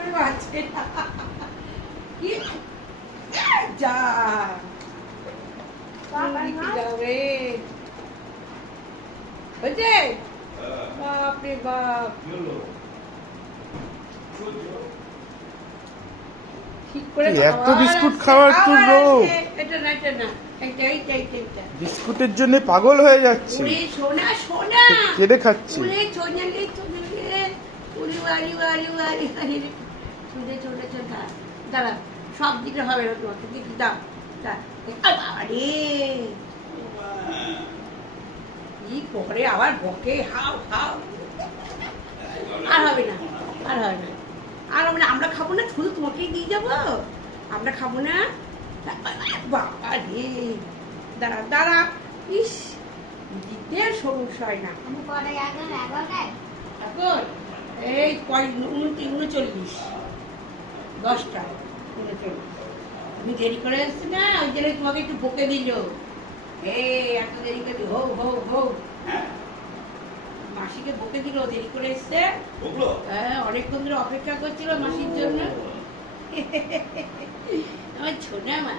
করে বাঁচে কি যা যাবে বুঝছে বাপরে বাপ ঠিক করে এত বিস্কুট খাওয়ার তোর লোক? এটা না এটা না এইটা বিস্কুটের জন্য পাগল হয়ে যাচ্ছে। ওরে সোনা সোনা কেটে খাচ্ছে। ওরে সোনালে ওরে বাড়ি বাড়ি বাড়ি বাড়ি চলে দাঁড়া সব দিকে হবে না তোমাকে দেখি দাও আরে কি করে আবার বকে হাও হাও আর হবে না আমরা খাবো না শুধু তোমাকেই দিয়ে যাবো আমরা খাবো না বাবা রে দাঁড়া ইস দিতে সমস্যা হয় না এখন এই 39 10টা 39 তুমি দেরি করে এসছো না ওই জন্য তোমাকে একটু বকে দিল এত দেরি করে হো মাসিকে বকে দিল দেরি করে এসছে হ্যাঁ অনেকক্ষণ ধরে অপেক্ষা করছিল মাসির জন্য আমার ছোনা মা